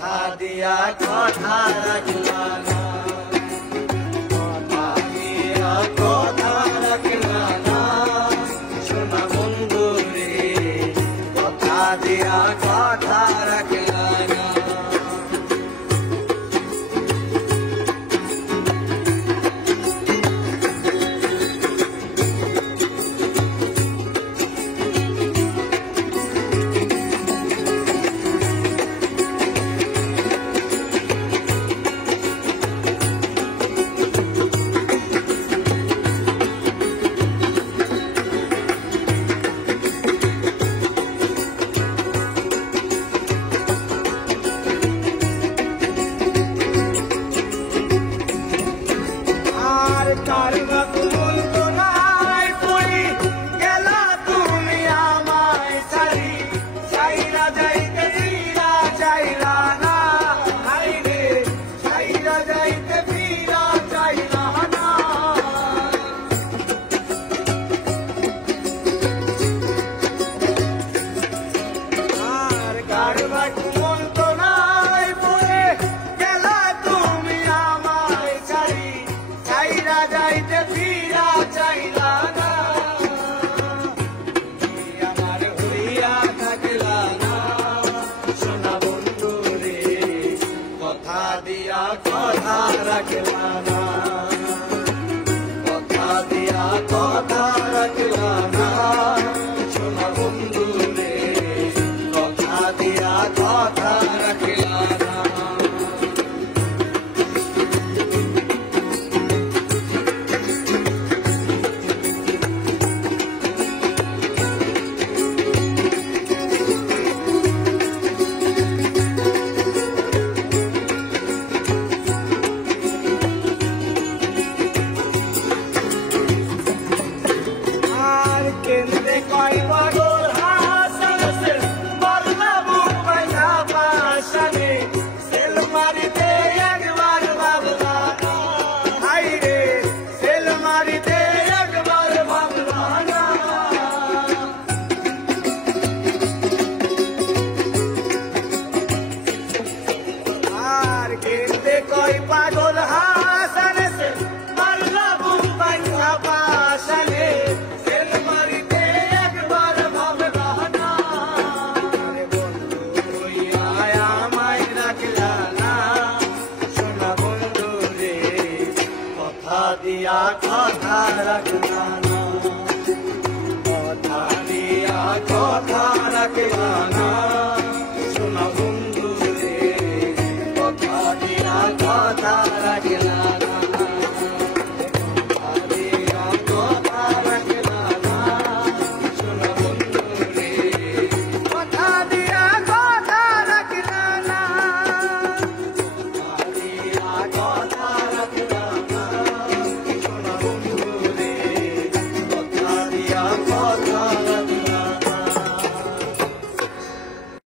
কথা দিয়া কথা রাখলা না, কথা দিয়া কথা রাখলা না, সোনা বন্ধু রে কথা দিয়া কথা রাখলা না। কথা রাখলা না, কথা দিয়া কথা রাখলা না, সোনা বন্ধু রে কথা দিয়া কথা রাখলা না। পাগল হাসানে সে মারলা বুক পাইয়া পাশানে, সেল মারিতে একবার ভাবলা না, বন্ধু হইয়া আমায় রাখলা না, সোনা বন্ধু রে কথা দিয়া কথা রাখলা না, কথা দিয়া কথা রাখলা না।